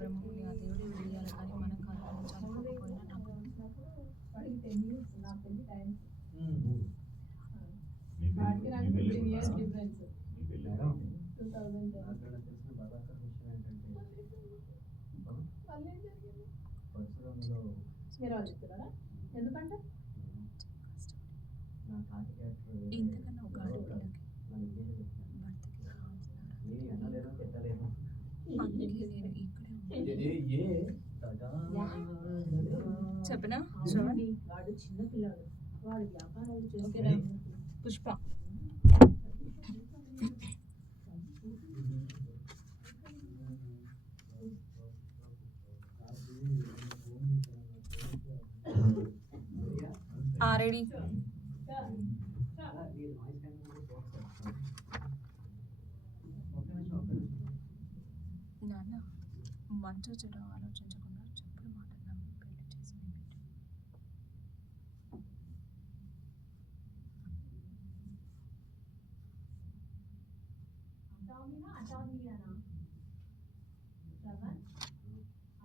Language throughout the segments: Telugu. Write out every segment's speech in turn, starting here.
బ్రహ్మముని ఆ దేవుడే విడదీయాలి కానీ మనం కాదు. నేను చదువుకోకపోయినా నాకు ఎందుకంటే ఇంతకన్నా ఒక ఆడపిల్లకి భర్తకి కావాల్సిన అందుకే నేను ఇక్కడే చెప్పనా శ్రవణ్ వాడు చిన్న పిల్లాడు, వాడు వ్యాపారాలు ఓకేనా చేస్తున్నాడు. పుష్ప రెడీ నాన్న మంచో చెడు ఆలోచించకుండా చెప్పుడు మాటలు నమ్మి పెళ్లి చేసింది మీరు. అటామియానా శ్రవణ్,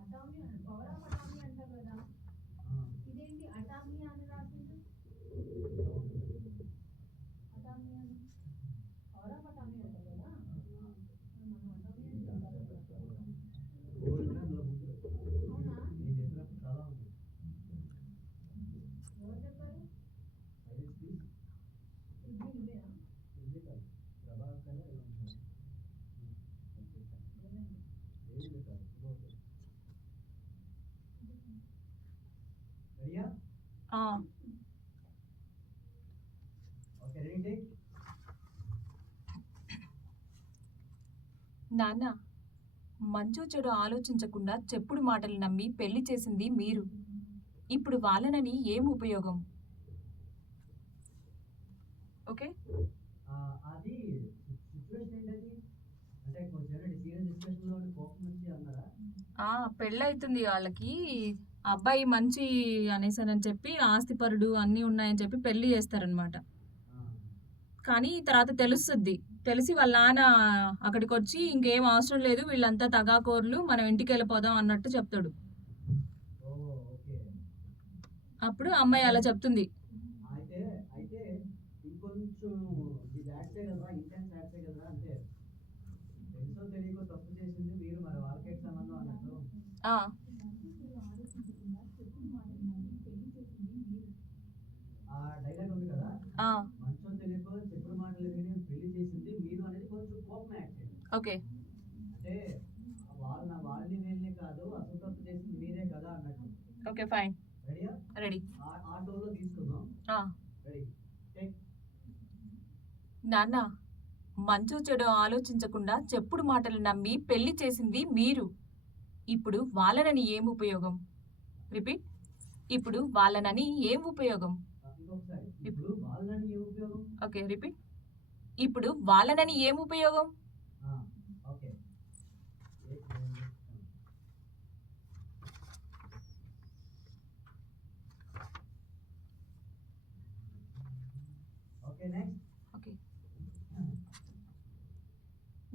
అటామియా పవర్ ఆఫ్ అటామియా అంటారు కదా, ఇదేంటి అటామియా అని రాసింది? అటామియా పవర్ ఆఫ్ అటామియా అంటారు కదా, మనం అటామియా అవునా? ఎవరు చెప్పారు? ఇదేనా? నాన్న మంచో చెడు ఆలోచించకుండా చెప్పుడు మాటలు నమ్మి పెళ్లి చేసింది మీరు. ఇప్పుడు వాళ్ళనని ఏం ఉపయోగం? ఓకే పెళ్ళైతుంది వాళ్ళకి. అబ్బాయి మంచి అనేసానని చెప్పి ఆస్తిపరుడు అన్నీ ఉన్నాయని చెప్పి పెళ్లి చేస్తారనమాట. కానీ తర్వాత తెలిసి వాళ్ళ నాన్న అక్కడికి వచ్చి ఇంకేం అవసరం లేదు, వీళ్ళంతా తగాకోర్లు, మనం ఇంటికి వెళ్ళిపోదాం అన్నట్టు చెప్తాడు. అప్పుడు అమ్మాయి అలా చెప్తుంది. Okay okay fine ready. నాన్న మంచో చెడు ఆలోచించకుండా చెప్పుడు మాటలు నమ్మి పెళ్లి చేసింది మీరు. ఇప్పుడు వాళ్ళనని ఏం ఉపయోగం? రిపీట్. ఇప్పుడు వాళ్ళనని ఏం ఉపయోగం? Okay repeat. ఇప్పుడు వాళ్ళనని ఏం ఉపయోగం?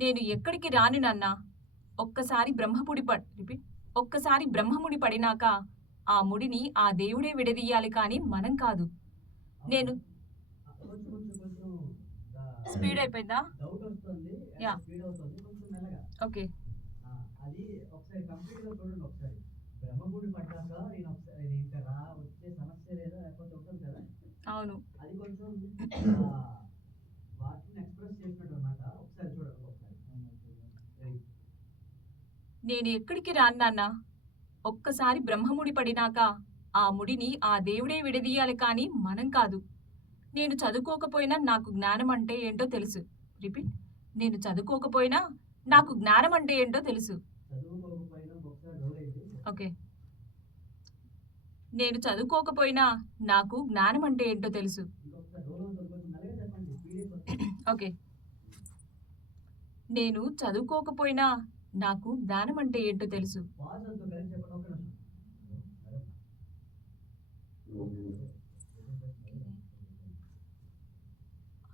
నేను ఎక్కడికి రాను నాన్న. ఒక్కసారి బ్రహ్మముడి పడినాక ఆ ముడిని ఆ దేవుడే విడదీయాలి కానీ మనం కాదు. నేను స్పీడ్ అయిపోయిందా? యా ఓకే అవును. నేను ఎక్కడికి రాను నాన్న. ఒక్కసారి బ్రహ్మముడి పడినాక ఆ ముడిని ఆ దేవుడే విడదీయాలి కానీ మనం కాదు. నేను చదువుకోకపోయినా నాకు జ్ఞానం అంటే ఏంటో తెలుసు. రిపీట్. నేను చదువుకోకపోయినా నాకు జ్ఞానం అంటే ఏంటో తెలుసు. ఓకే. నేను చదువుకోకపోయినా నాకు జ్ఞానం అంటే ఏంటో తెలుసు. ఓకే. నేను చదువుకోకపోయినా నాకు జ్ఞానం అంటే ఏంటో తెలుసు.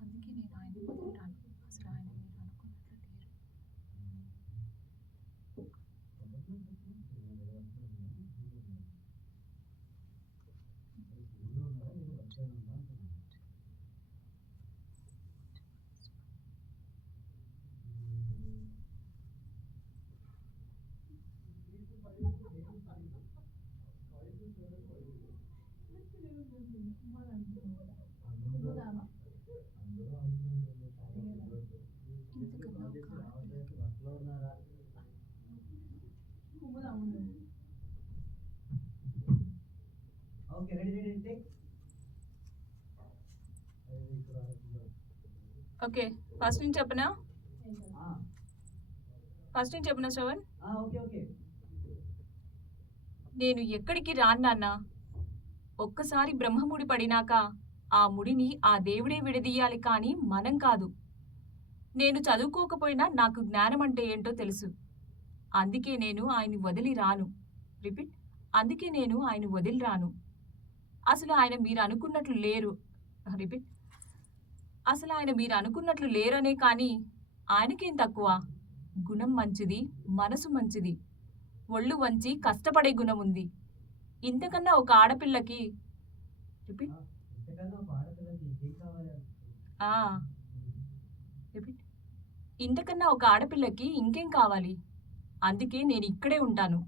అందుకే నేను ఆయన వదిలిరాను. అసలు ఆయన మీరు అనుకున్నట్లు లేరు. కుమ్ముదామా? కుమ్ముదాం ఉండు. Okay ready ready take okay first నుంచి చెప్పనా ఆ ఫస్ట్ నుంచి చెప్పనా శ్రవణ్. ఓకే ఓకే నేను ఎక్కడికి రాను నాన్న. ఒక్కసారి బ్రహ్మముడి పడినాక ఆ ముడిని ఆ దేవుడే విడదీయాలి కానీ మనం కాదు. నేను చదువుకోకపోయినా నాకు జ్ఞానం అంటే ఏంటో తెలుసు. అందుకే నేను ఆయన వదిలి రాను. రిపీట్, అందుకే నేను ఆయన వదిలి రాను. అసలు ఆయన మీరు అనుకున్నట్లు లేరు. రిపీట్, అసలు ఆయన మీరు అనుకున్నట్లు లేరనే కానీ ఆయనకేం తక్కువ. గుణం మంచిది, మనసు మంచిది, ఒళ్ళు వంచి కష్టపడే గుణం ఉంది. ఇంతకన్నా ఒక ఆడపిల్లకి రిపీట్ ఇంతకన్నా ఒక ఆడపిల్లకి ఇంకేం కావాలి? ఆ రిపీట్ ఇంతకన్నా ఒక ఆడపిల్లకి ఇంకేం కావాలి. అందుకే నేను ఇక్కడే ఉంటాను.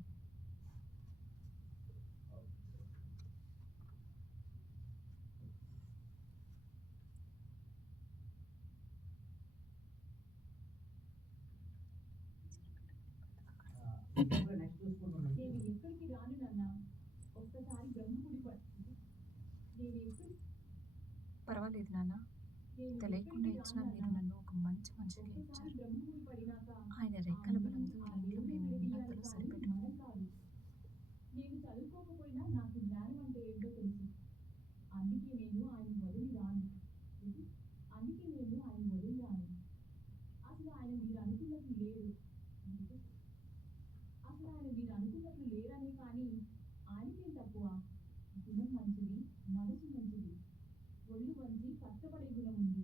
నెక్స్ట్ చూసుకుంటున్నాను. నేను ఎక్కడికి రాను నాన్న. ఒక్కసారి బ్రహ్మముడి నేను ఎక్కడికి పర్వాలేదు నాన్న. నేను తెలియకుండా ఎక్కడికి ఇచ్చిన రాను మీరు నాన్న. నన్ను ఒక మంచి మనిషిగా ఒక్కసారి ఇచ్చారు. బ్రహ్మముడి పడినాక ఆయన ఆ రెక్కల ముడిని బలంతో ఆ ఇంట్లో దేవుడే మేము విడదీయాలి ఉన్నంతలో కానీ సరిపెట్టుకున్నాం. మనం కాదు. నేను చదువుకోకపోయినా నాకు జ్ఞానం అంటే ఏంటో తెలుసు. అందుకే నేను ఆయన వదిలి రాను. అందుకే నేను ఆయన వదిలి రాను. అసలు ఆయన మీరు అనుకున్నట్లు లేరు. అసలు ఆయన మీరు అనుకున్నట్లు లేరని కానీ ఆయనకేం తక్కువ. గుణం మంచిది, మనసు మంచిది, ఒళ్ళు వంచి కష్టపడే గుణం ఉంది.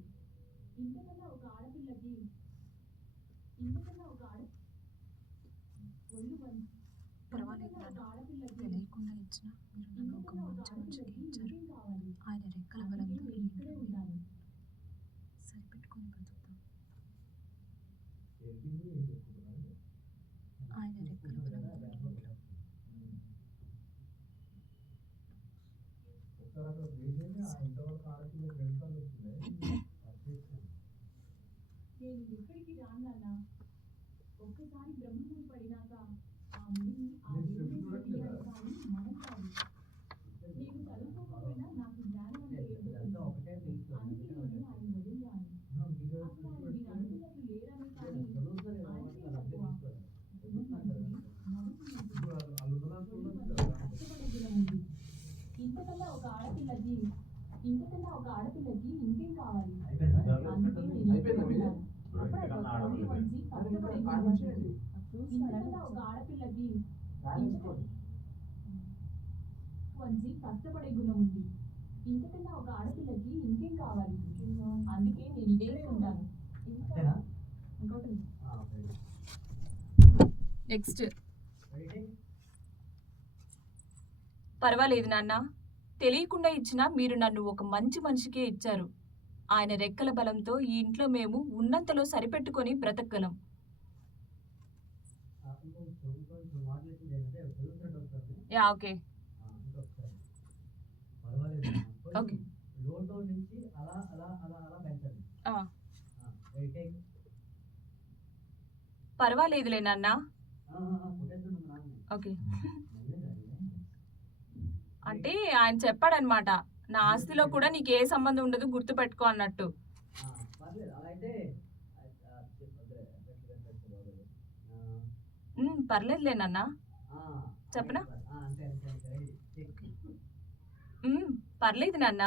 ఇంతకన్నా ఒక ఆడపిల్లకి ఇంతకన్నా ఒక ఆడ ఒళ్ళు వంచి పర్వాలేదు ఇంతకన్నా ఒక నాన్న. ఆడపిల్లకి తెలియకుండా ఇచ్చిన మీరు నన్ను ఒక ఇంతకన్నా ఒక మంచి మనిషిగా ఆడపిల్లకి ఇచ్చారు. ఇంకేం కావాలి. ఆయన రెక్కల అందుకే బలంతో నేను ఈ ఇక్కడే ఇంట్లో ఉంటాను. సరిపెట్టుకొని బ్రతుకుతాం. చెప్పింది ఏం చెప్పుకున్నాను? ఆయన రెక్కల బలంతో ఈ ఇంట్లో ఒకసారి అక్కడ వేసేది ఇంతవరకు ఆడపిల్లకి వెళ్తాను వచ్చింది. నేను ఎక్కడికి రాను నాన్న. ఒక్కసారి బ్రహ్మముడి పడినాక ఆ ముడిని ఆ మీరు దేవుడే చెప్పి విడదీయాలి చూడట్లేదా? కానీ మనం కాదు. నేను చదువుకోకపోయినా నాకు జ్ఞానం అంటే ఏంటో ఇదంతా తెలుసు. ఒకటే తెలుసు. అందుకే నేను ఆయన వదిలి రాను. మీరు అసలు ఆయన మీరు అనుకున్నట్లు లేరని కానీ చదువుతారు ఆయనకే అర్థం తక్కువ. చేసుకోవాలి. గుణం మంచిది, మనసు మంచిది, ఇప్పుడు అల్లుతున్నారు ఒళ్ళు చూడండి వంచి కదా. కష్టపడే గుణం ఉంది. ఇంతకన్నా ఒక ఆడపిల్లకి ఇంకేం కావాలి. అయిపోయిందా? అందుకే నేను ఇక్కడే అయిపోయిందా ఉంటాను. ఒళ్ళు వంచి కష్టపడే గుణం ఉంది. ఇంతకన్నా ఒక ఆడపిల్లకి వంచి కష్టపడే గుణం ఉంది. ఇంతకన్నా ఒక ఆడపిల్లకి ఇంకేం కావాలి. అందుకే నేను ఇక్కడే ఉంటాను. అంతేనా? ఇంకోటి ఉంది. ఓకే. నెక్స్ట్. రెడీ? పర్వాలేదు నాన్న. తెలియకుండా ఇచ్చినా మీరు నన్ను ఒక మంచి మనిషికే ఇచ్చారు. ఆయన రెక్కల బలంతో ఈ ఇంట్లో మేము ఉన్నంతలో సరిపెట్టుకొని బ్రతకగలం. ఇంకొంచెం మాట్లాడింది ఏంటంటే చదువుతున్నట్టు వస్తుంది. Yeah okay. ఇంకొకసారి పర్వాలేదు. ఓకే. లోతో నుంచి అలా అలా అలా అలా పెంచండి. Ready take. పర్వాలేదులే నాన్న. కొట్టేస్తున్నాను నాన్న. ఓకే. మెల్లగా అడిగా. అంటే ఆయన చెప్పాడనమాట, నా ఆస్తిలో కూడా నీకు ఏ సంబంధం ఉండదు, గుర్తుపెట్టుకో అన్నట్టు. పర్లేదు అలా అయితే పర్లేదులే నాన్న. చెప్పనా? అంతే అంతే అంతే రెడీ టేక్. పర్లేదు నాన్న.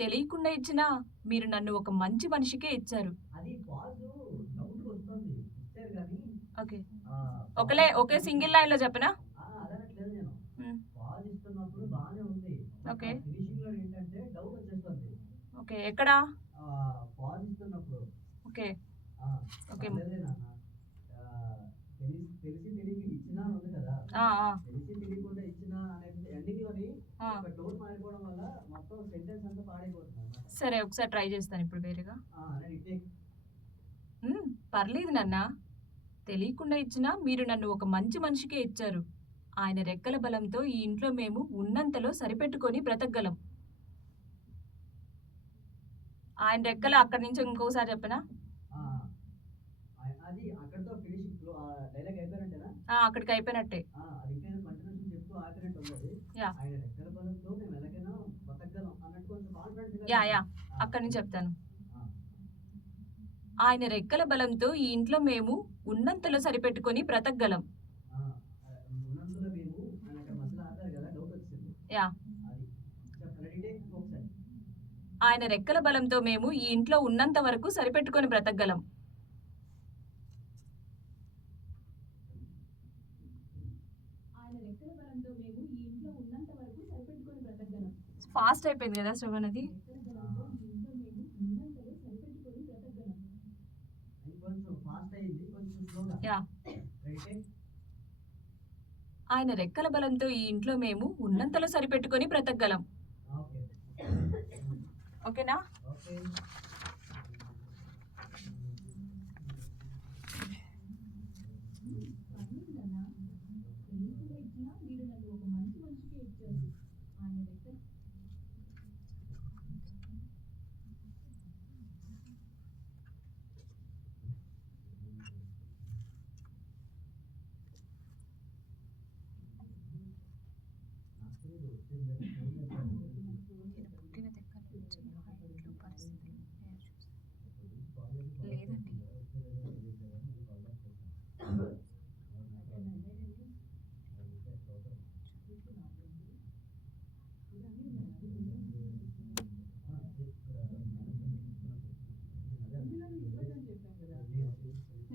తెలియకుండా ఇచ్చినా మీరు నన్ను ఒక మంచి మనిషికే ఇచ్చారు. అది పాజ్ డౌట్ వస్తుంది ఇచ్చారు కానీ ఓకే. ఒకే సింగిల్ లైన్ లో చెప్పనా? అదనట్లేదు నేను మ్మ్. పాజ్ ఇస్తున్నప్పుడు బాగానే ఉంది. ఓకే. ఫినిషింగ్ లో ఏంటంటే డౌట్ వచ్చేస్తుంది. ఓకే. ఎక్కడా? పాజ్ ఇస్తున్నప్పుడు ఓకే. ఓకే. పర్లేదులే నాన్న. తెలిసి తెలియక ఇచ్చినా అని ఉంది కదా. తెలిసి తెలియకుండా ఇచ్చినా అనేది ఎండింగ్ లోని ఒక డోర్ మారిపోవడం వల్ల మొత్తం సెంటెన్స్ అంతా పాడైపోతుంది. సరే ఒకసారి ట్రై చేస్తాను ఇప్పుడు వేరేగా. Ready take. పర్లేదు నాన్న. తెలియకుండా ఇచ్చినా మీరు నన్ను ఒక మంచి మనిషికే ఇచ్చారు. ఆయన రెక్కల బలంతో ఈ ఇంట్లో మేము ఉన్నంతలో సరిపెట్టుకొని బ్రతకగలం. ఆయన రెక్కలు అక్కడి నుంచి ఇంకోసారి చెప్పనా? ఆ, అది అక్కడితో ఫినిషింగ్ డైలాగ్ అయిపోయినట్టేనా? అక్కడికి అయిపోయినట్టే. అది ఇంకా కంటిన్యూషన్ చెప్తూ ఆపినట్టు ఉంది. యా. ఆయన రెక్కల బలంతో మేము ఎలాగైనా బతకగలం అన్నట్టు కొంచెం కాన్ఫిడెన్స్. యా అక్కడి నుంచి చెప్తాను. ఆయన రెక్కల బలంతో ఈ ఇంట్లో మేము ఉన్నంతలో సరిపెట్టుకొని బ్రతకగలం. ఉన్నంతలో మేము ఆయన అక్కడ మధ్యలో ఆపారు కదా, డౌట్ వచ్చింది. యా. అది రెడీ టేక్ ఒకసారి. ఆయన రెక్కల బలంతో మేము ఈ ఇంట్లో ఉన్నంత వరకు సరిపెట్టుకొని బ్రతకగలం. ఆయన రెక్కల బలంతో మేము ఈ ఇంట్లో ఉన్నంత వరకు సరిపెట్టుకొని బ్రతకగలం. ఫాస్ట్ అయిపోయింది కదా శ్రవణ్ అది. రెక్కల బలంతో ఈ ఇంట్లో మేము ఉన్నంతలో సరిపెట్టుకొని బ్రతకగలం. కొంచెం ఫాస్ట్ అయింది, కొంచెం స్లోగా. యా. Ready take. ఆయన రెక్కల బలంతో ఈ ఇంట్లో మేము ఉన్నంతలో సరిపెట్టుకొని బ్రతకగలం. ఓకే. ఓకేనా? ఓకే. పర్లేదన్నా, తెలియకుండా ఇచ్చినా మీరు నన్ను ఒక మంచి మనిషికే ఇచ్చారు. ఆయన రెక్కల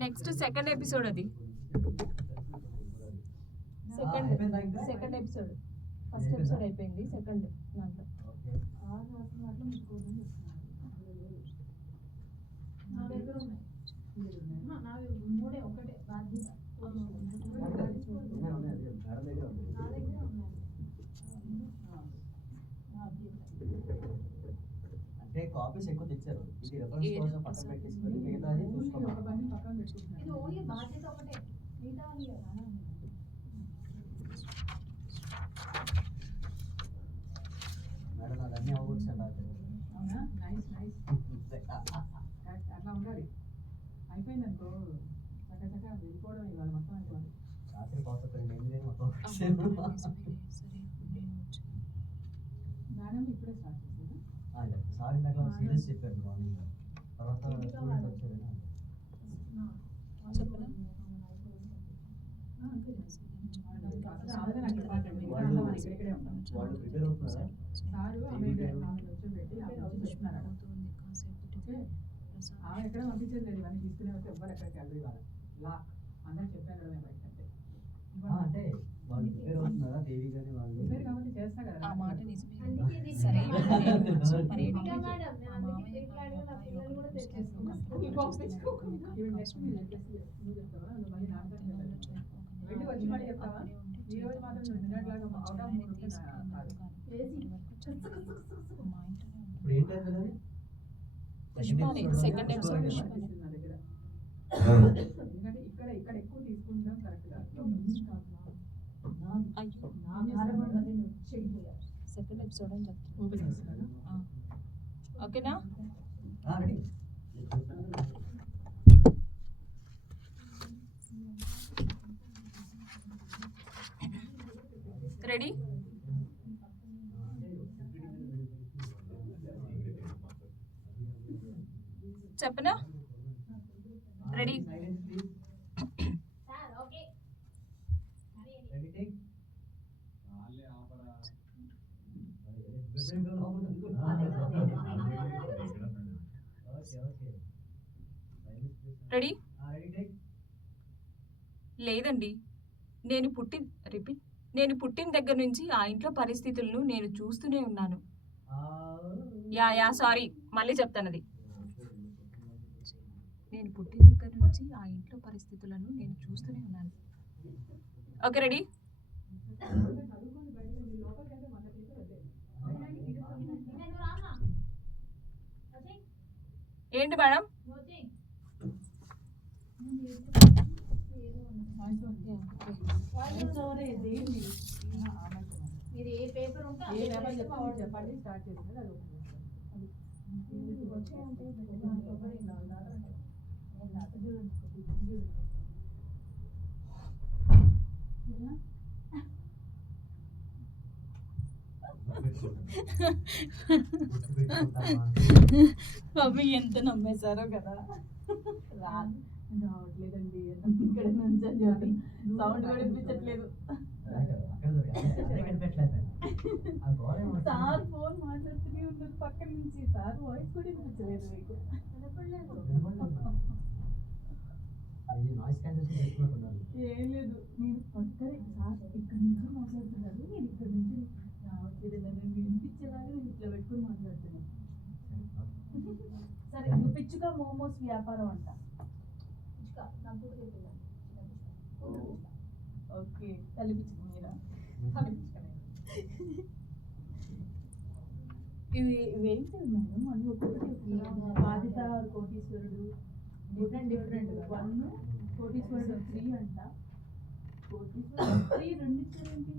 నెక్స్ట్ సెకండ్ ఎపిసోడ్ అది. Second episode. ఫస్ట్ ఎపిసోడ్ అయిపోయింది, సెకండ్ దాంట్లో. నా దగ్గర ఉన్నాయి. నావి మూడే, ఒకటే బాధ్యత. నా దగ్గర ఉన్నాయి. అంటే కాపీస్ ఎక్కువ తెచ్చారు. ఇది రెఫరెన్స్ కోసం పక్కన పెట్టేసుకొని మిగతాది చూసుకోవాలి. ఇది ఓన్లీ బాధ్యత ఒకటే, మిగతా మేడం అదన్నీ అవ్వచ్చు రాత్రి. అవునా? Nice nice. అట్లా ఉండాలి. అయిపోయింది అనుకో చక్కగా వెళ్ళిపోవడం ఇవాళ మొత్తం అయిపోవాలి. రాత్రి పోతుంది మొత్తం. మేడం ఇప్పుడే స్టార్ట్ చేశాను. సార్ ఇందాక సీరియస్ చెప్పారు మార్నింగ్, తర్వాత స్టూడెంట్ వచ్చారు. వాళ్ళు ప్రిపేర్ అవుతున్నారా? సారు ఆమె వచ్చి చెప్తున్నారు. ఆమె ఎక్కడ పంపించేది లేదు, ఇవన్నీ తీసుకునే వస్తే ఎవ్వరు ఎక్కడికి వెళ్ళరు. ఇవాళ లాక్ అందరూ చెప్పాను కదా బయట. అంటే వాళ్ళు ప్రిపేర్ అవుతున్నారా దేవి గారి వాళ్ళు? ప్రిపేర్ కాబట్టి చేస్తా కదా. ఆ మాట నిజమే. సరే వెళ్ళి వచ్చి మళ్ళీ చెప్తావా? ఈ రోజు మాత్రం నిన్నట్లాగా అవుట్ ఆఫ్ మూడ్ ఉంటే కాదు. ఇప్పుడు ఏంటి కదా సెకండ్ ఎపిసోడ్. నా దగ్గర ఎందుకంటే ఇక్కడ ఎక్కువ తీసుకుంటాం కరెక్ట్ గా. సెకండ్ ఎపిసోడ్ అని చెప్తాను. ఓపెన్ చేస్తాను. ఓకేనా? రెడీ. రెడీ. చెప్పనా? Ready. Silence please. Sir okay. Ready take. Ready. Ready take. లేదండి, నేను పుట్టిన దగ్గర నుంచి ఆ ఇంట్లో పరిస్థితులను నేను చూస్తూనే ఉన్నాను. యా సారీ, మళ్ళీ చెప్తాను అది. నేను పుట్టిన దగ్గర నుంచి ఆ ఇంట్లో పరిస్థితులను నేను చూస్తూనే ఉన్నాను. Okay ready. ఏంటి మేడం? మీరు ఏ పేపర్ ఉంటే ఏ పేపర్ చెప్పండి స్టార్ట్ చేస్తుంది. అది వచ్చాయంటే అవి ఎంత నమ్మేశారో కదా. రావట్లేదండి ఇక్కడ నుంచి అని చెప్పి సౌండ్ కూడా వినిపించట్లేదు. సార్ ఫోన్ మాట్లాడుతూనే ఉన్నారు పక్కన నుంచి. సార్ వాయిస్ కూడా వినిపించలేదు మీకు. ఏం లేదు, నేను పక్కనే సార్ ఇక్కడ నుంచి మాట్లాడుతున్నారు, నేను ఇక్కడ నుంచి రావట్లేదు. నేను వినిపించేలాగా నేను ఇట్లా పెట్టుకుని మాట్లాడుతున్నాను. సరే, నువ్వు పిచ్చుగా మోమోస్ వ్యాపారం అంట. ఓకే, తల్లి పిచ్చుక మీరా? ఇవి ఇవేంటి మేడం? అన్ని ఒక్కొక్కటి బాధిత కోటీశ్వరుడు డిఫరెంట్ వన్, కోటీశ్వరుడు 3 అంట. కోటీశ్వరుడు 3 రెండు ఇచ్చారేంటి?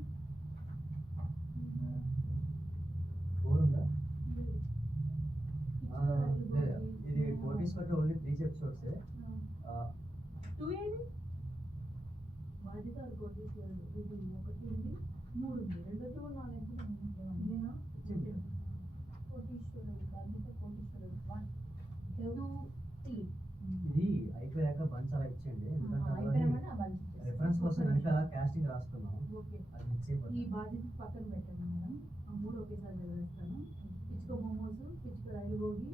ఇది కోటీశ్వరుడు ఓన్లీ 3 ఎపిసోడ్స్. 2 ఏంటి? బాధిత కోటీశ్వరుడు ఇది 1 ఉంది, 3 ఉంది. రెండోది కూడా 4 ఇదేనా? కోటీశ్వరుడు బాధిత కోటీశ్వరుడు 1 2 3. ఇది అయిపోయాక బంచ్ అలా ఇచ్చేయండి, ఎందుకంటే రిఫరెన్స్ కోసం వెనకాల కాస్టింగ్ రాసుకున్నాం. ఓకే, అది మిక్స్ అయిపోతుంది. ఈ బాధ్యత పక్కన పెట్టండి మేడం. ఆ 3 ఒకేసారి చదివేస్తాను. పిచ్చుక మోమోస్, పిచ్చుక రైలు భోగి,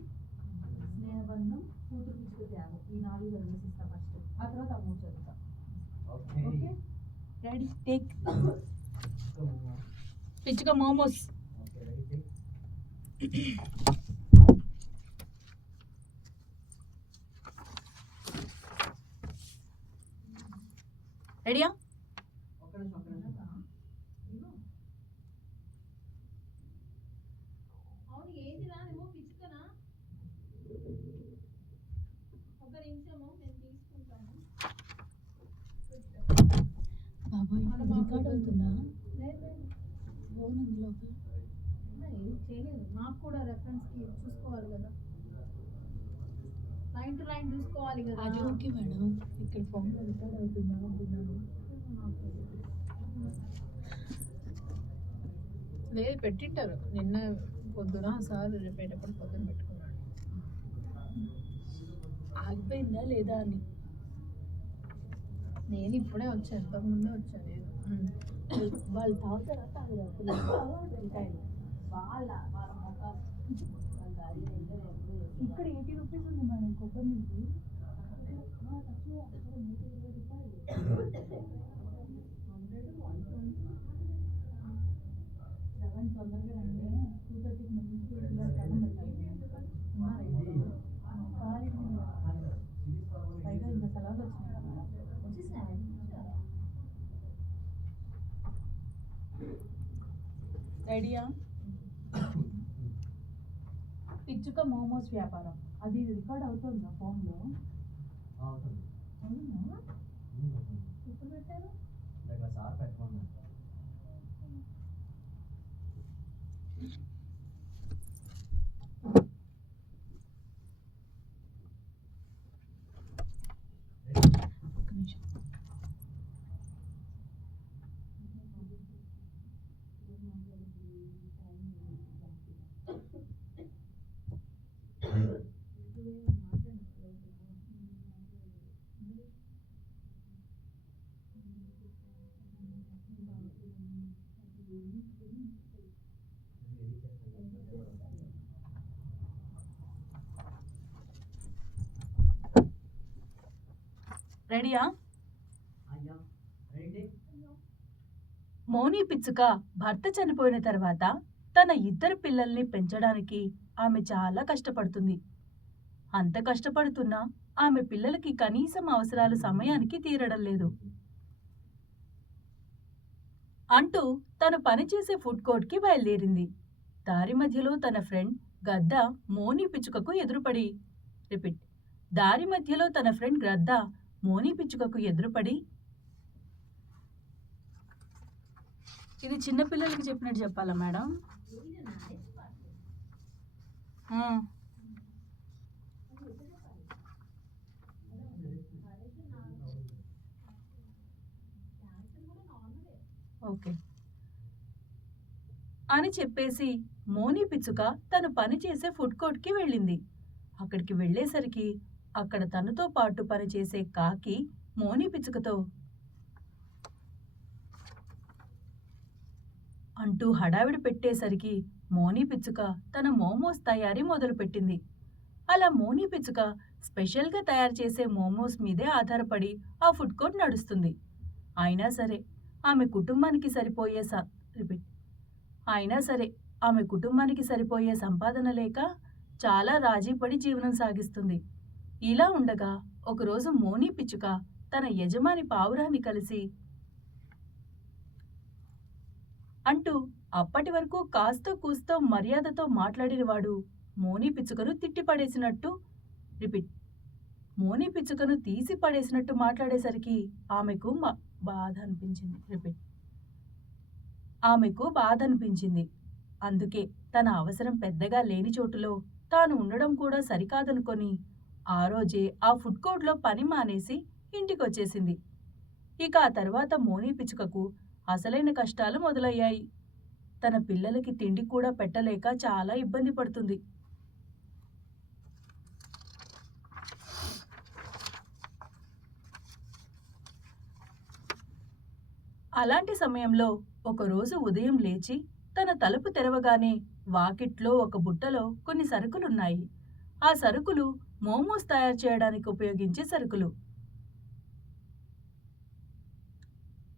స్నేహబంధం, కూతురు పిచ్చుక త్యాగం, ఈ 4 చదివేసిస్తా ఫస్ట్. ఆ తర్వాత ఆ 3 చదువుతా. Okay, okay, ready take. So, పిచ్చుక మోమోస్. Okay, ready take. రెడీయా? ఒక్క నిమిషం. అవును, ఏది రానేమో పిచ్చుకనా? ఒక నిమిషము నేను తీసుకుంటాను. బాబాయ్ రికార్డ్ అవుతుందా? లేదు, ఫోన్ అందులో ఏం చేయలేదు. మాకు కూడా రెఫరెన్స్కి చూసుకోవాలి కదా, లైన్ టు లైన్ చూసుకోవాలి కదా. అది ఓకే మేడం, ఇక్కడ ఫోన్ రికార్డ్ అవుతుందా అంటున్నాను. లేదు, పెట్టింటారు నిన్న పొద్దున. సార్ రేపేటప్పుడు పొద్దున పెట్టుకున్నాడు. ఆగిపోయిందా లేదా అని. నేను ఇప్పుడే వచ్చాను, ఇంతకుముందే వచ్చాను నేను. వాళ్ళు తాగుతారా తాగురా పిల్లలు? వాళ్ళ మొక్క ఇక్కడ 80 రూపీస్ ఉంది మేడం కొబ్బరి నీళ్ళు. తొందరగా రండి, 2:30కి మంచి అన్నం పెట్టాలి. పైగా ఇంకా సెలవులు వచ్చినాయి మేడం. రెడీయా? పిచ్చుక మోమోస్ వ్యాపారం, అది రికార్డ్ అవుతుందా ఫోన్లో? అవుతుంది. అవునా? అవుతుంది. ఎప్పుడు పెట్టారు? దగ్గర సార్ పెట్టమన్నారు. ఒక్క నిమిషం. రెడీయా? అయ్యా, రెడీ టేక్. మౌని పిచ్చుక భర్త చనిపోయిన తర్వాత తన 2 పిల్లల్ని పెంచడానికి ఆమె చాలా కష్టపడుతుంది. అంత కష్టపడుతున్నా ఆమె పిల్లలకి కనీసం అవసరాలు సమయానికి తీరడం లేదు. అంటూ తను పనిచేసే ఫుడ్ కోర్ట్కి బయలుదేరింది. దారి మధ్యలో తన ఫ్రెండ్ గద్ద మోని పిచ్చుకకు ఎదురుపడి మోని పిచ్చుకకు ఎదురుపడి ఇది చిన్న పిల్లలకి చెప్పినట్టు చెప్పాలా మేడం? ఓకే అని చెప్పేసి మోనీ పిచ్చుక తను పనిచేసే ఫుడ్ కోర్ట్కి వెళ్ళింది. అక్కడికి వెళ్ళేసరికి అక్కడ తనతో పాటు పనిచేసే కాకి మోనీ పిచ్చుకతో అంటూ హడావిడి పెట్టేసరికి మోనీ పిచ్చుక తన మోమోస్ తయారీ మొదలుపెట్టింది. అలా మోనీ పిచ్చుక స్పెషల్గా తయారు చేసే మోమోస్ మీదే ఆధారపడి ఆ ఫుడ్ కోర్ట్ నడుస్తుంది. అయినా సరే ఆమె కుటుంబానికి సరిపోయే రిపీట్ అయినా సరే ఆమె కుటుంబానికి సరిపోయే సంపాదన లేక చాలా రాజీపడి జీవనం సాగిస్తుంది. ఇలా ఉండగా ఒకరోజు మోనీ పిచ్చుక తన యజమాని పావురాన్ని కలిసి అంటూ అప్పటి వరకు కాస్తో కూస్తో మర్యాదతో మాట్లాడినవాడు మోనీ పిచ్చుకను తిట్టిపడేసినట్టు రిపీట్ మోనీ పిచ్చుకను తీసి పడేసినట్టు మాట్లాడేసరికి ఆమెకు బాధ అనిపించింది. రిపీట్ ఆమెకు బాధ అనిపించింది. అందుకే తన అవసరం పెద్దగా లేని చోటులో తాను ఉండడం కూడా సరికాదనుకొని ఆ రోజే ఆ ఫుడ్ కోర్ట్లో పని మానేసి ఇంటికొచ్చేసింది. ఇక ఆ తర్వాత మోనీ పిచ్చుకకు అసలైన కష్టాలు మొదలయ్యాయి. తన పిల్లలకి తిండి కూడా పెట్టలేక చాలా ఇబ్బంది పడుతుంది. అలాంటి సమయంలో ఒకరోజు ఉదయం లేచి తన తలుపు తెరవగానే వాకిట్లో ఒక బుట్టలో కొన్ని సరుకులున్నాయి. ఆ సరుకులు మోమోస్ తయారు చేయడానికి ఉపయోగించే సరుకులు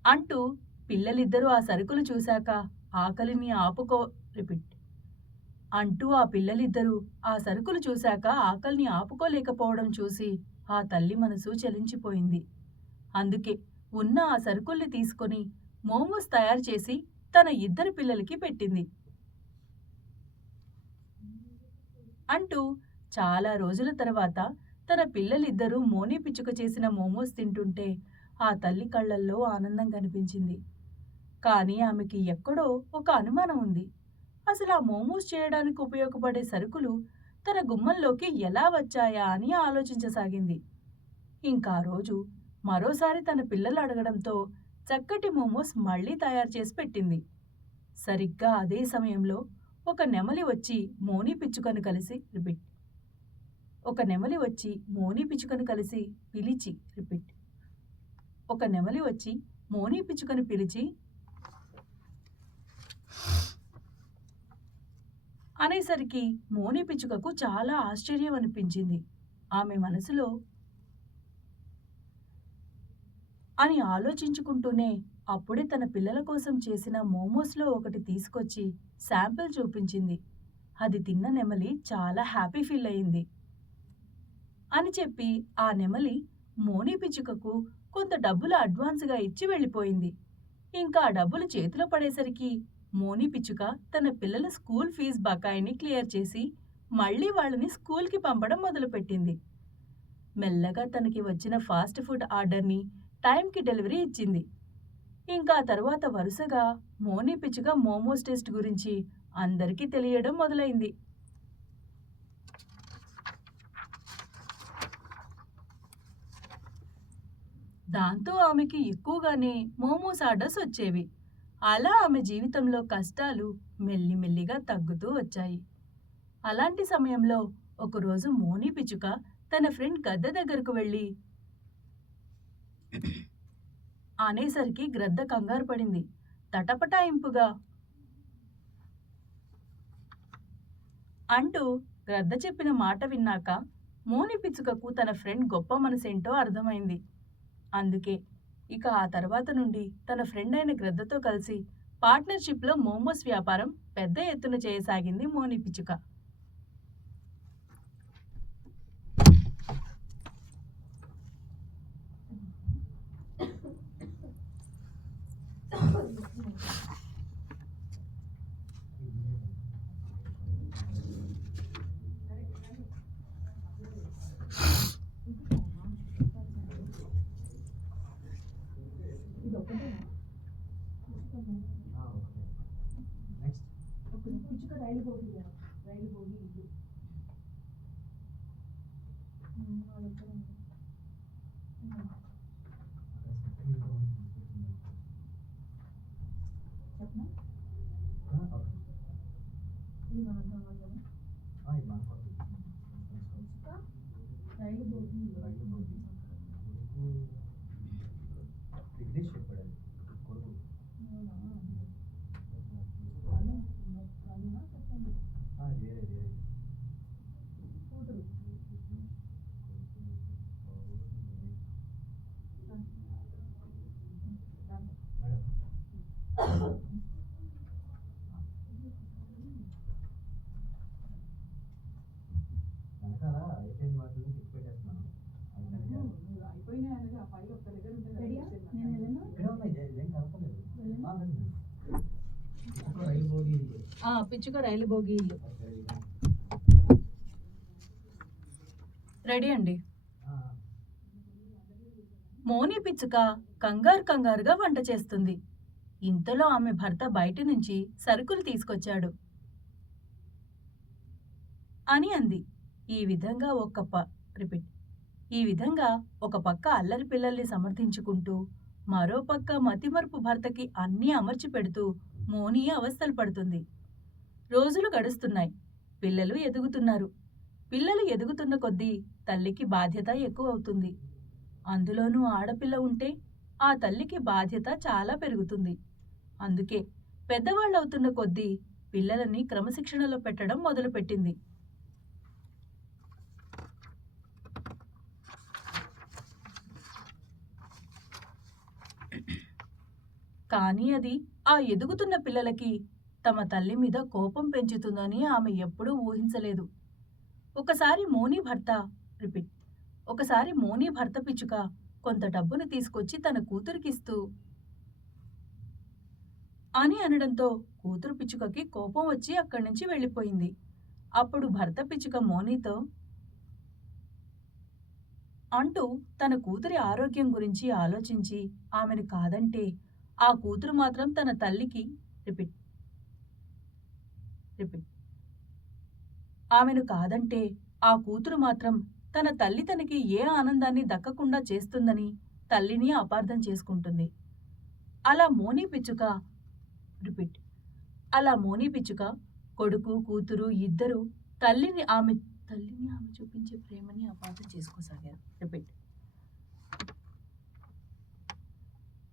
అంటూ పిల్లలిద్దరూ ఆ సరుకులు చూశాక ఆకలిని ఆపుకోలేకపోవడం చూసి ఆ తల్లి మనసు చలించిపోయింది. అందుకే ఉన్న ఆ సరుకుల్ని తీసుకొని మోమోస్ తయారు చేసి తన ఇద్దరు పిల్లలకి పెట్టింది. అంటూ చాలా రోజుల తర్వాత తన పిల్లలిద్దరూ మోనీ పిచ్చుక చేసిన మోమోస్ తింటుంటే ఆ తల్లి కళ్ళల్లో ఆనందం కనిపించింది. కానీ ఆమెకి ఎక్కడో ఒక అనుమానం ఉంది. అసలు ఆ మోమోస్ చేయడానికి ఉపయోగపడే సరుకులు తన గుమ్మంలోకి ఎలా వచ్చాయా అని ఆలోచించసాగింది. ఇంకా రోజు మరోసారి తన పిల్లలు అడగడంతో చక్కటి మోమోస్ మళ్లీ తయారు చేసి పెట్టింది. సరిగ్గా అదే సమయంలో ఒక నెమలి వచ్చి మోనీ పిచ్చుకను పిలిచి అనేసరికి మోనీ పిచ్చుకకు చాలా ఆశ్చర్యం అనిపించింది. ఆమె మనసులో అని ఆలోచించుకుంటూనే అప్పుడే తన పిల్లల కోసం చేసిన మోమోస్లో ఒకటి తీసుకొచ్చి శాంపిల్ చూపించింది. అది తిన్న నెమలి చాలా హ్యాపీ ఫీల్ అయింది. అని చెప్పి ఆ నెమలి మోనీ పిచ్చుకకు కొంత డబ్బులు అడ్వాన్స్గా ఇచ్చి వెళ్ళిపోయింది. ఇంకా ఆ డబ్బులు చేతిలో పడేసరికి మోనీ పిచ్చుక తన పిల్లల స్కూల్ ఫీజు బకాయిని క్లియర్ చేసి మళ్లీ వాళ్ళని స్కూల్కి పంపడం మొదలుపెట్టింది. మెల్లగా తనకి వచ్చిన ఫాస్ట్ ఫుడ్ ఆర్డర్ని టైంకి డెలివరీ ఇచ్చింది. ఇంకా తర్వాత వరుసగా మోనీ పిచ్చుక మోమోస్ టేస్ట్ గురించి అందరికీ తెలియడం మొదలైంది. దాంతో ఆమెకి ఎక్కువగానే మోమోస్ ఆర్డర్స్ వచ్చేవి. అలా ఆమె జీవితంలో కష్టాలు మెల్లిమెల్లిగా తగ్గుతూ వచ్చాయి. అలాంటి సమయంలో ఒకరోజు మోనీ పిచ్చుక తన ఫ్రెండ్ గద్ద దగ్గరకు వెళ్ళి అనేసరికి గ్రద్ద కంగారు పడింది. తటపటాయింపుగా అంటూ గ్రద్ద చెప్పిన మాట విన్నాక మోనీ పిచ్చుకకు తన ఫ్రెండ్ గొప్ప మనసేంటో అర్థమైంది. అందుకే ఇక ఆ తర్వాత నుండి తన ఫ్రెండ్ అయిన గ్రద్దతో కలిసి పార్ట్నర్షిప్లో మోమోస్ వ్యాపారం పెద్ద ఎత్తున చేయసాగింది మోనీ పిచ్చుక. పిచ్చుక రైలు పోగి ఇల్లు చెప్పనా? ఓకే. ఇది మనకు కావాలి కదా. ఇది మనకు వద్దు. ఇంకా రైలు భోగి రైలు భోగి. కొడుకు విఘ్నేష్ చెప్పాడు అది. కొడుకు. అవునా? అలునా చెప్పండి. వేరే వేరే కూతురు. మేడం వెనకాల అయిపోయిన వాటిని తిప్పి పెట్టేస్తున్నాను. అది కనుక అయిపోయినాయి అనేది ఆ ఫైల్ ఒక్క దగ్గర ఉంటుంది. నేను వెళ్ళను. ఇక్కడే ఉన్నాయి. ఇదేం కలపలేదు. వెళ్ళను. లేదు. ఇప్పుడు రైలు భోగి పిచ్చుక రైలు భోగి ఇల్లు రెడీ అండి. మోని పిచ్చుక కంగారుగా వంట చేస్తుంది. ఇంతలో ఆమె భర్త బయటి నుంచి సరుకులు తీసుకొచ్చాడు అని అంది. ఈ విధంగా ఒక పక్క అల్లరి పిల్లల్ని సమర్థించుకుంటూ మరో పక్క మతిమరుపు భర్తకి అన్నీ అమర్చి పెడుతూ మోని అవస్థలు పడుతుంది. రోజులు గడుస్తున్నాయి. పిల్లలు ఎదుగుతున్న కొద్దీ తల్లికి బాధ్యత ఎక్కువ అవుతుంది. అందులోనూ ఆడపిల్ల ఉంటే ఆ తల్లికి బాధ్యత చాలా పెరుగుతుంది. అందుకే పెద్దవాళ్ళవుతున్న కొద్దీ పిల్లలని క్రమశిక్షణలో పెట్టడం మొదలుపెట్టింది. కానీ అది ఆ ఎదుగుతున్న పిల్లలకి తమ తల్లి మీద కోపం పెంచుతుందని ఆమె ఎప్పుడూ ఊహించలేదు. ఒకసారి మోని భర్త పిచ్చుక కొంత డబ్బును తీసుకొచ్చి తన కూతురికిస్తూ అని అనడంతో కూతురు పిచ్చుకకి కోపం వచ్చి అక్కడి నుంచి వెళ్ళిపోయింది. అప్పుడు భర్త పిచ్చుక మోనీతో అంటూ తన కూతురి ఆరోగ్యం గురించి ఆలోచించి ఆమెను కాదంటే ఆ కూతురు మాత్రం తన తల్లికి ఆమెను కాదంటే ఆ కూతురు మాత్రం తన తల్లి తనకి ఏ ఆనందాన్ని దక్కకుండా చేస్తుందని తల్లిని అపార్థం చేసుకుంటుంది. అలా మోని పిచ్చుక కొడుకు కూతురు ఇద్దరు తల్లిని ఆమె చూపించే ప్రేమని అపార్థం చేసుకోసాగారు.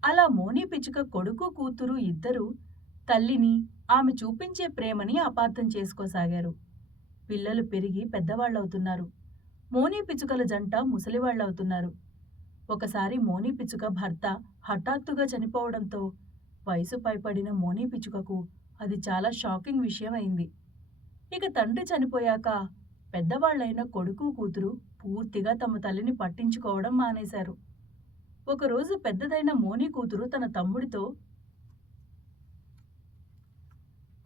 అలా మోని పిచ్చుక కొడుకు కూతురు ఇద్దరు తల్లిని ఆమె చూపించే ప్రేమని అపార్థం చేసుకోసాగారు. పిల్లలు పెరిగి పెద్దవాళ్ళవుతున్నారు. మోని పిచ్చుకల జంట ముసలివాళ్లవుతున్నారు. ఒకసారి మోని పిచ్చుక భర్త హఠాత్తుగా చనిపోవడంతో వయసు పైపడిన మోని పిచ్చుకకు అది చాలా షాకింగ్ విషయం అయింది. ఇక తండ్రి చనిపోయాక పెద్దవాళ్లైన కొడుకు కూతురు పూర్తిగా తమ తల్లిని పట్టించుకోవడం మానేశారు. ఒకరోజు పెద్దదైన మోని కూతురు తన తమ్ముడితో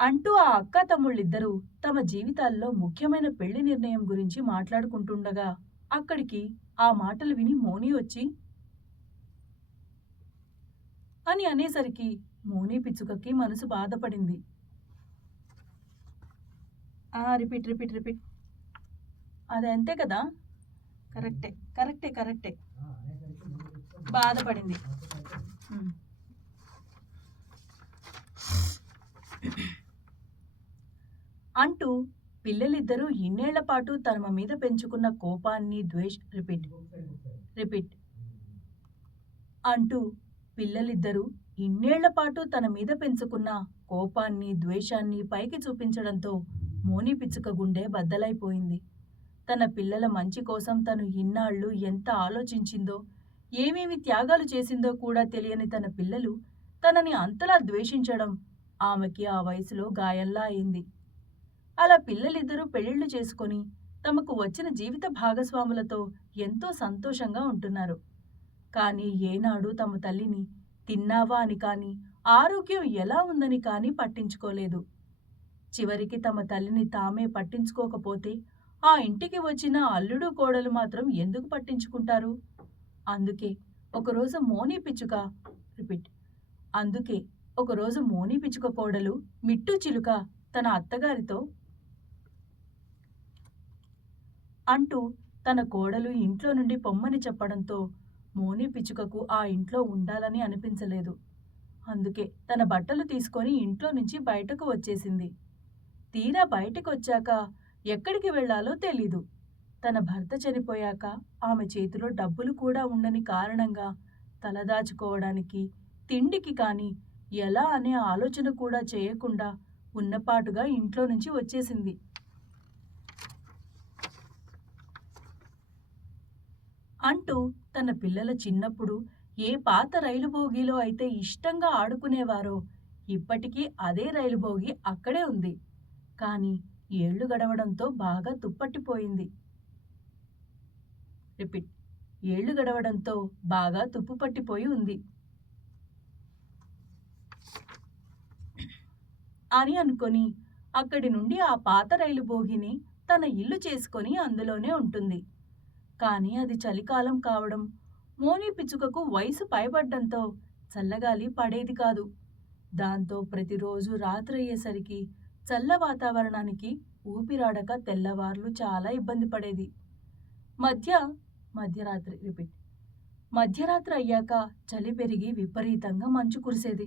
అంటూ ఆ అక్క తమ్ముళ్ళిద్దరూ తమ జీవితాల్లో ముఖ్యమైన పెళ్లి నిర్ణయం గురించి మాట్లాడుకుంటుండగా అక్కడికి ఆ మాటలు విని మోని వచ్చి అని అనేసరికి మోని పిచ్చుకకి మనసు బాధపడింది. రిపీట్ అది అంతే కదా. కరెక్టే బాధపడింది. అంటూ పిల్లలిద్దరూ ఇన్నేళ్లపాటు తమ మీద పెంచుకున్న కోపాన్ని ద్వేషాన్ని పైకి చూపించడంతో మోని పిచ్చుక గుండె బద్దలైపోయింది. తన పిల్లల మంచి కోసం తను ఇన్నాళ్ళు ఎంత ఆలోచించిందో, ఏమేమి త్యాగాలు చేసిందో కూడా తెలియని తన పిల్లలు తనని అంతలా ద్వేషించడం ఆమెకి ఆ వయసులో గాయంలా అయింది. అలా పిల్లలిద్దరూ పెళ్లిళ్లు చేసుకొని తమకు వచ్చిన జీవిత భాగస్వాములతో ఎంతో సంతోషంగా ఉంటున్నారు. కానీ ఏనాడు తమ తల్లిని తిన్నావా అని కానీ, ఆరోగ్యం ఎలా ఉందని కానీ పట్టించుకోలేదు. చివరికి తమ తల్లిని తామే పట్టించుకోకపోతే ఆ ఇంటికి వచ్చిన అల్లుడు కోడలు మాత్రం ఎందుకు పట్టించుకుంటారు? అందుకే ఒకరోజు మోని పిచ్చుక కోడలు మిట్టు చిలుక తన అత్తగారితో అంటూ తన కోడలు ఇంట్లో నుండి పొమ్మని చెప్పడంతో మోని పిచ్చుకకు ఆ ఇంట్లో ఉండాలని అనిపించలేదు. అందుకే తన బట్టలు తీసుకొని ఇంట్లో నుంచి బయటకు వచ్చేసింది. తీరా బయటకొచ్చాక ఎక్కడికి వెళ్ళాలో తెలీదు. తన భర్త చనిపోయాక ఆమె చేతిలో డబ్బులు కూడా ఉండని కారణంగా తలదాచుకోవడానికి, తిండికి కానీ ఎలా అనే ఆలోచన కూడా చేయకుండా ఉన్నపాటుగా ఇంట్లో నుంచి వచ్చేసింది. అంటూ తన పిల్లల చిన్నప్పుడు ఏ పాత రైలు బోగీలో అయితే ఇష్టంగా ఆడుకునేవారో ఇప్పటికీ అదే రైలు బోగి అక్కడే ఉంది. కానీ ఏళ్లు గడవడంతో బాగా తుప్పట్టిపోయింది. రిపీట్. ఏళ్లు గడవడంతో బాగా తుప్పు పట్టిపోయి ఉంది అని అనుకొని అక్కడి నుండి ఆ పాత రైలు బోగిని తన ఇల్లు చేసుకొని అందులోనే ఉంటుంది. కానీ అది చలికాలం కావడం, మోని పిచ్చుకకు వయసు పైబడ్డంతో చల్లగాలి పడేది కాదు. దాంతో ప్రతిరోజు రాత్రయ్యేసరికి చల్ల వాతావరణానికి ఊపిరాడక తెల్లవార్లు చాలా ఇబ్బంది పడేది. మధ్యరాత్రి అయ్యాక చలి పెరిగి విపరీతంగా మంచు కురిసేది.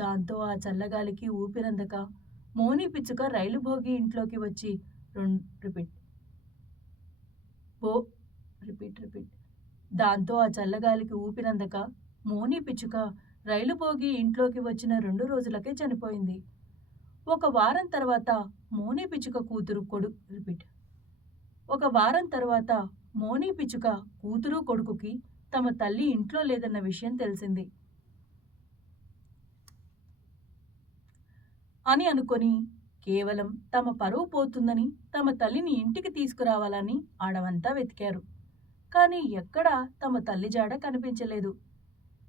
దాంతో ఆ చల్లగాలికి ఊపిరందక మోని పిచ్చుక రైలు భోగి ఇంట్లోకి వచ్చి దాంతో ఆ చల్లగాలికి ఊపిరందక మోని పిచ్చుక రైలు భోగి ఇంట్లోకి వచ్చిన 2 రోజులకే చనిపోయింది. ఒక వారం తర్వాత మోని పిచ్చుక కూతురు కొడుకుకి తమ తల్లి ఇంట్లో లేదన్న విషయం తెలిసింది. అని అనుకొని కేవలం తమ పరువు పోతుందని తమ తల్లిని ఇంటికి తీసుకురావాలని అడవంతా వెతికారు. కానీ ఎక్కడా తమ తల్లి జాడ కనిపించలేదు.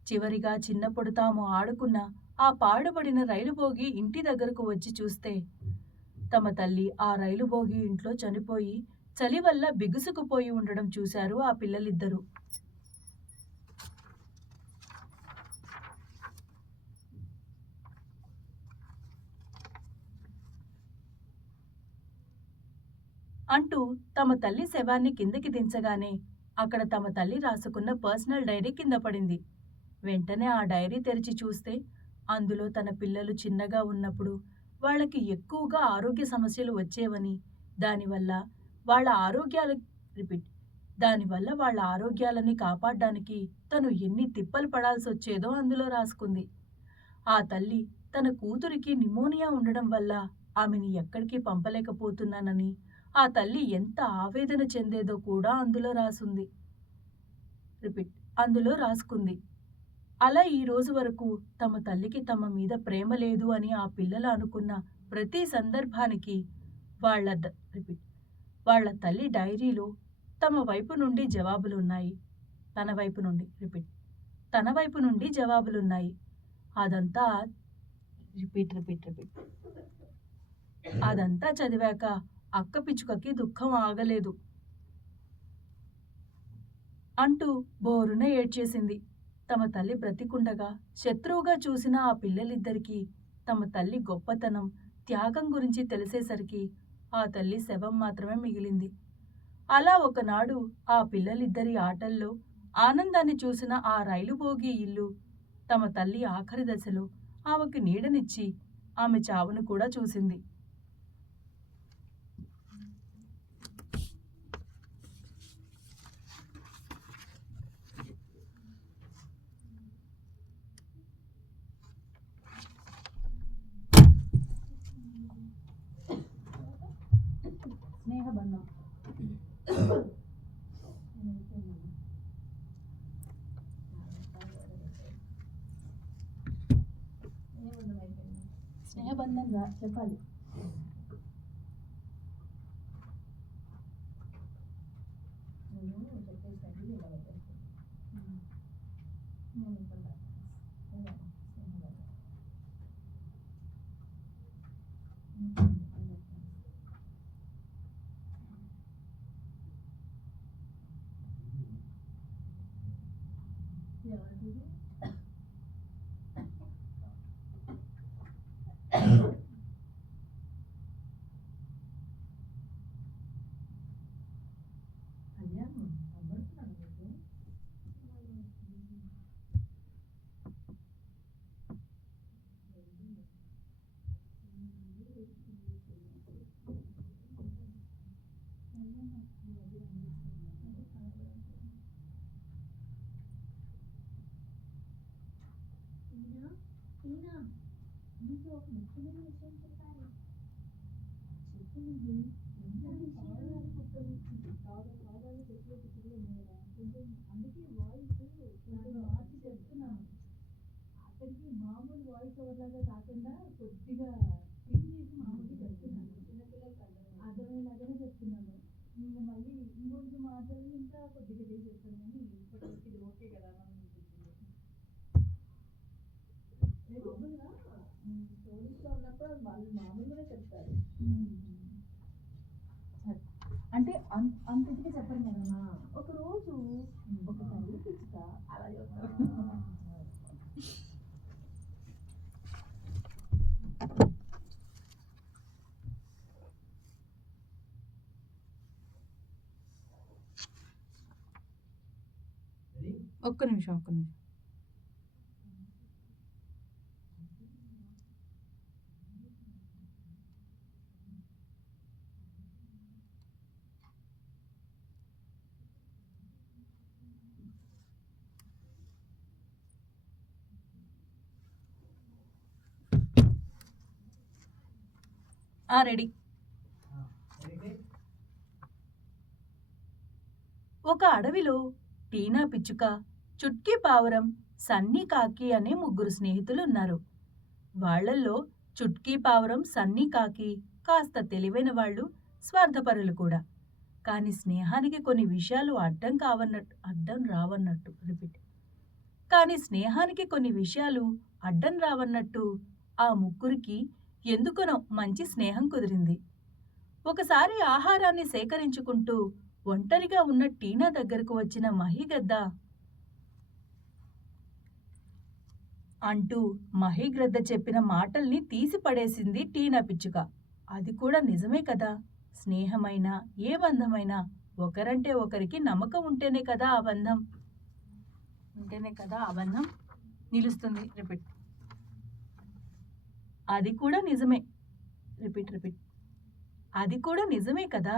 చివరిగా చిన్నప్పుడు తాము ఆడుకున్న ఆ పాడుబడిన రైలు బోగి ఇంటి దగ్గరకు వచ్చి చూస్తే తమ తల్లి ఆ రైలు బోగి ఇంట్లో చనిపోయి చలి వల్ల బిగుసుకుపోయి ఉండడం చూశారు ఆ పిల్లలిద్దరూ. అంటూ తమ తల్లి శవాన్ని కిందకి దించగానే అక్కడ తమ తల్లి రాసుకున్న పర్సనల్ డైరీ కింద పడింది. వెంటనే ఆ డైరీ తెరిచి చూస్తే అందులో తన పిల్లలు చిన్నగా ఉన్నప్పుడు వాళ్ళకి ఎక్కువగా ఆరోగ్య సమస్యలు వచ్చేవని, దానివల్ల వాళ్ళ ఆరోగ్యాలని కాపాడడానికి తను ఎన్ని తిప్పలు పడాల్సొచ్చేదో అందులో రాసుకుంది. ఆ తల్లి తన కూతురికి నిమోనియా ఉండడం వల్ల ఆమెని ఎక్కడికి పంపలేకపోతున్నానని, ఆ తల్లి ఎంత ఆవేదన చెందేదో కూడా అందులో రాసుకుంది. అలా ఈ రోజు వరకు తమ తల్లికి తమ మీద ప్రేమ లేదు అని ఆ పిల్లలు అనుకున్న ప్రతి సందర్భానికి వాళ్ళ తల్లి డైరీలో తన వైపు నుండి జవాబులున్నాయి. అదంతా చదివాక అక్క పిచ్చుకకి దుఃఖం ఆగలేదు. అంటూ బోరున ఏడ్చేసింది. తమ తల్లి బ్రతికుండగా శత్రువుగా చూసిన ఆ పిల్లలిద్దరికీ తమ తల్లి గొప్పతనం, త్యాగం గురించి తెలిసేసరికి ఆ తల్లి శవం మాత్రమే మిగిలింది. అలా ఒకనాడు ఆ పిల్లలిద్దరి ఆటల్లో ఆనందాన్ని చూసిన ఆ రైలు బోగి ఇల్లు తమ తల్లి ఆఖరి దశలో ఆమెకు నీడనిచ్చి ఆమె చావును కూడా చూసింది. స్నేహబంధం. స్నేహబంధం చెప్పాలి. టీనా, నీకు ఒక ముఖ్యమైన విషయం చెప్పాలి. చెప్పింది ఎంత విషయాలు కుక్కలు బాగా చెట్లు కుక్కలు ఉన్నాయి కదా, కొంచెం అందుకే వాయిస్ కొంచెం మార్చి చెప్తున్నాను. అక్కడికి మామూలు వాయిస్ ఓవర్ లాగా కాకుండా కొద్దిగా పిన్ చేసి మామూలుగా చెప్తున్నాను. చిన్నపిల్లలకి అర్థమయ్యేలాగానే చెప్తున్నాను. ఇంకా మళ్ళీ ఇంకొంచెం మాట్లాడి ఇంకా కొద్దిగా చేసి చెప్తాను, కానీ ఇప్పటివరకు ఇది ఓకే కదా అని అనిపించింది. మామూలుగా స్టోరీస్లో ఉన్నప్పుడు వాళ్ళు మామూలుగానే చెప్తారు. సరే, అంటే అంత ఇదిగా చెప్పండి కదమ్మా. ఒకరోజు ఒక తల్లి పిచ్చుక అలా చెప్తారు. రెడీ? ఒక్క నిమిషం. రెడీ. రెడీ? ఒక అడవిలో టీనా పిచ్చుక, చుట్కీ పావురం, సన్నీ కాకి అనే ముగ్గురు స్నేహితులున్నారు. వాళ్ళల్లో చుట్కీ పావురం, సన్నీ కాకి కాస్త తెలివైన వాళ్ళు, స్వార్థపరులు కూడా. కాని స్నేహానికి కొన్ని విషయాలు అడ్డం రావన్నట్టు ఆ ముగ్గురికి ఎందుకనో మంచి స్నేహం కుదిరింది. ఒకసారి ఆహారాన్ని సేకరించుకుంటూ ఒంటరిగా ఉన్న టీనా దగ్గరకు వచ్చిన మహిగద్ద అంటూ మహిగ్రద్ద చెప్పిన మాటల్ని తీసి పడేసింది టీనా పిచ్చుక. అది కూడా నిజమే కదా, స్నేహమైనా ఏ బంధమైనా ఒకరంటే ఒకరికి నమ్మకం ఉంటేనే కదా ఆ బంధం నిలుస్తుంది. రిపీట్. అది కూడా నిజమే. అది కూడా నిజమే కదా,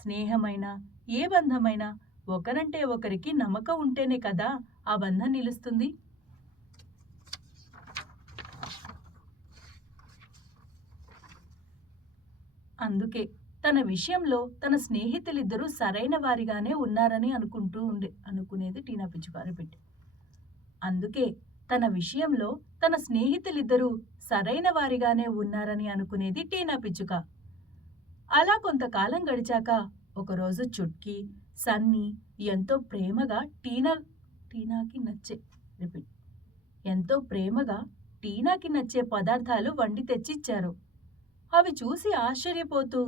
స్నేహమైనా ఏ బంధమైనా ఒకరంటే ఒకరికి నమ్మకం ఉంటేనే కదా ఆ బంధం నిలుస్తుంది. అందుకే తన విషయంలో తన స్నేహితులిద్దరూ సరైన వారిగానే ఉన్నారని అనుకునేది టీనా పిచ్చుక. రిపీట్. అందుకే తన విషయంలో తన స్నేహితులిద్దరూ సరైన వారిగానే ఉన్నారని అనుకునేది టీనా పిచ్చుక. అలా కొంతకాలం గడిచాక ఒకరోజు చుట్కీ, సన్నీ ఎంతో ప్రేమగా టీనాకి నచ్చే పదార్థాలు వండి తెచ్చిచ్చారు. అవి చూసి ఆశ్చర్యపోతూ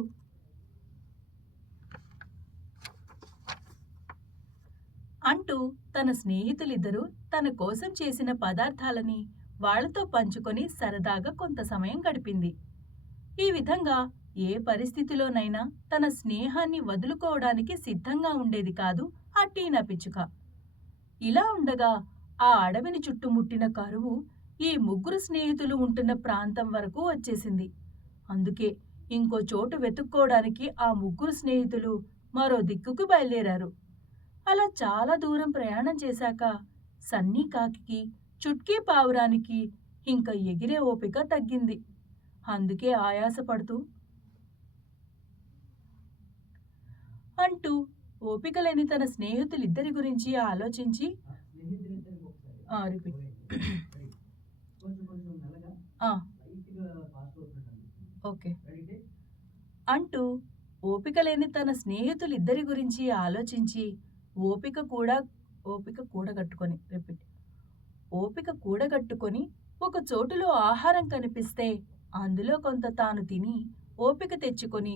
అంటూ తన స్నేహితులిద్దరూ తన కోసం చేసిన పదార్థాలని వాళ్లతో పంచుకొని సరదాగా కొంత సమయం గడిపింది. ఈ విధంగా ఏ పరిస్థితిలోనైనా తన స్నేహాన్ని వదులుకోవడానికి సిద్ధంగా ఉండేది కాదు ఆ టీనా పిచ్చుక. ఇలా ఉండగా ఆ అడవిని చుట్టుముట్టిన కరువు ఈ ముగ్గురు స్నేహితులు ఉంటున్న ప్రాంతం వరకు వచ్చేసింది. అందుకే ఇంకో చోటు వెతుక్కోవడానికి ఆ ముగ్గురు స్నేహితులు మరో దిక్కుకు బయలుదేరారు. అలా చాలా దూరం ప్రయాణం చేశాక సన్నీ కాకికి, చుట్కీ పావురానికి ఇంకా ఎగిరే ఓపిక తగ్గింది. అందుకే ఆయాసపడుతూ అంటూ ఓపిక లేని తన స్నేహితులిద్దరి గురించి ఆలోచించి స్నేహితులిద్దరికి ఒకసారి రిపీట్. కొంచెం మెల్లగా లైట్గా ఫాస్ట్ అవుతున్నట్టు. ఓకే. రెడీ? అంటూ ఓపిక లేని తన స్నేహితులిద్దరి గురించి ఆలోచించి ఓపిక కూడగట్టుకొని ఒక చోటులో ఆహారం కనిపిస్తే అందులో కొంత తాను తిని ఓపిక తెచ్చుకొని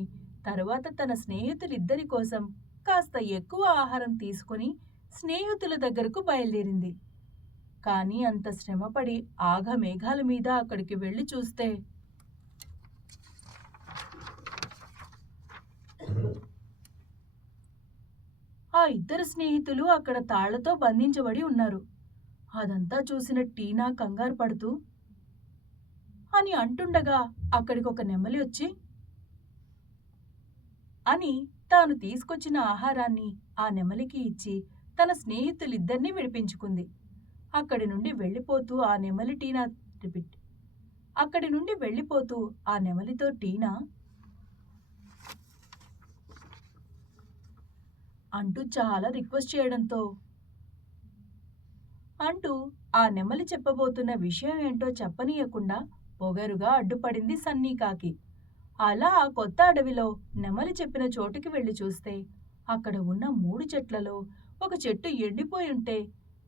తరువాత తన స్నేహితులిద్దరి కోసం కాస్త ఎక్కువ ఆహారం తీసుకొని స్నేహితుల దగ్గరకు బయలుదేరింది. కానీ అంత శ్రమపడి ఆఘమేఘాల మీద అక్కడికి వెళ్ళి చూస్తే ఆ ఇద్దరు స్నేహితులు అక్కడ తాళ్లతో బంధించబడి ఉన్నారు. అదంతా చూసిన టీనా కంగారు పడుతూ అని అంటుండగా అక్కడికొక నెమలి వచ్చి అని తాను తీసుకొచ్చిన ఆహారాన్ని ఆ నెమలికి ఇచ్చి తన స్నేహితులిద్దరినీ విడిపించుకుంది. అక్కడి నుండి వెళ్ళిపోతూ ఆ నెమలి అక్కడి నుండి వెళ్ళిపోతూ ఆ నెమలితో టీనా అంటూ చాలా రిక్వెస్ట్ చేయడంతో అంటూ ఆ నెమలి చెప్పబోతున్న విషయం ఏంటో చెప్పనీయకుండా పొగరుగా అడ్డుపడింది సన్నీకాకి. అలా ఆ కొత్త అడవిలో నెమలి చెప్పిన చోటుకి వెళ్లి చూస్తే అక్కడ ఉన్న 3 చెట్లలో ఒక చెట్టు ఎండిపోయి ఉంటే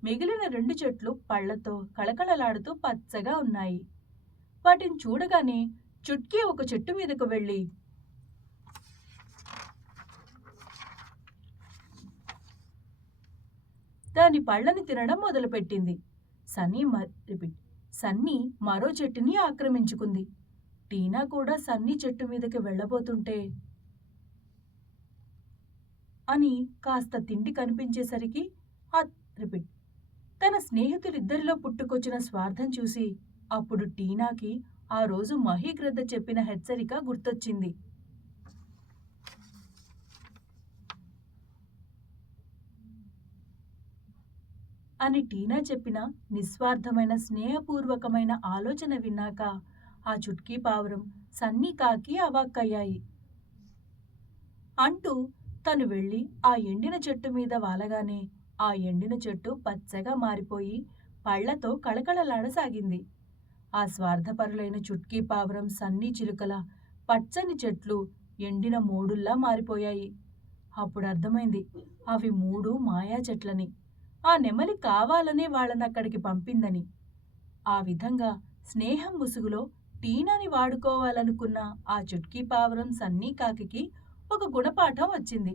మిగిలిన 2 చెట్లు పళ్లతో కళకళలాడుతూ పచ్చగా ఉన్నాయి. వాటిని చూడగానే చుట్కీ ఒక చెట్టు మీదకు వెళ్ళి దాని పళ్ళని తినడం మొదలుపెట్టింది. సన్నీ మరో చెట్టుని ఆక్రమించుకుంది. టీనా కూడా సన్నీ చెట్టు మీదకి వెళ్ళబోతుంటే అని కాస్త తిండి కనిపించేసరికి రిపీట్ తన స్నేహితులిద్దరిలో పుట్టుకొచ్చిన స్వార్థం చూసి అప్పుడు టీనాకి ఆ రోజు మహీగ్రద్ద చెప్పిన హెచ్చరిక గుర్తొచ్చింది. అని టీనా చెప్పిన నిస్వార్థమైన స్నేహపూర్వకమైన ఆలోచన విన్నాక ఆ చుట్కీ పావురం సన్నీకాకి అవాక్కయ్యాయి. అంటూ తను వెళ్ళి ఆ ఎండిన చెట్టు మీద వాలగానే ఆ ఎండిన చెట్టు పచ్చగా మారిపోయి పళ్లతో కళకళలాడసాగింది. ఆ స్వార్థపరులైన చుట్కీ పావురం సన్నీ చిలుకల పచ్చని చెట్లు ఎండిన మోడుల్లా మారిపోయాయి. అప్పుడు అర్థమైంది అవి 3 మాయా చెట్లని. ఆ నెమలి కావాలనే వాళ్ళనక్కడికి పంపిందని. ఆ విధంగా స్నేహం ముసుగులో టీనాని వాడుకోవాలనుకున్న ఆ చుట్కీ పావురం సన్నీకాకి ఒక గుణపాఠం వచ్చింది.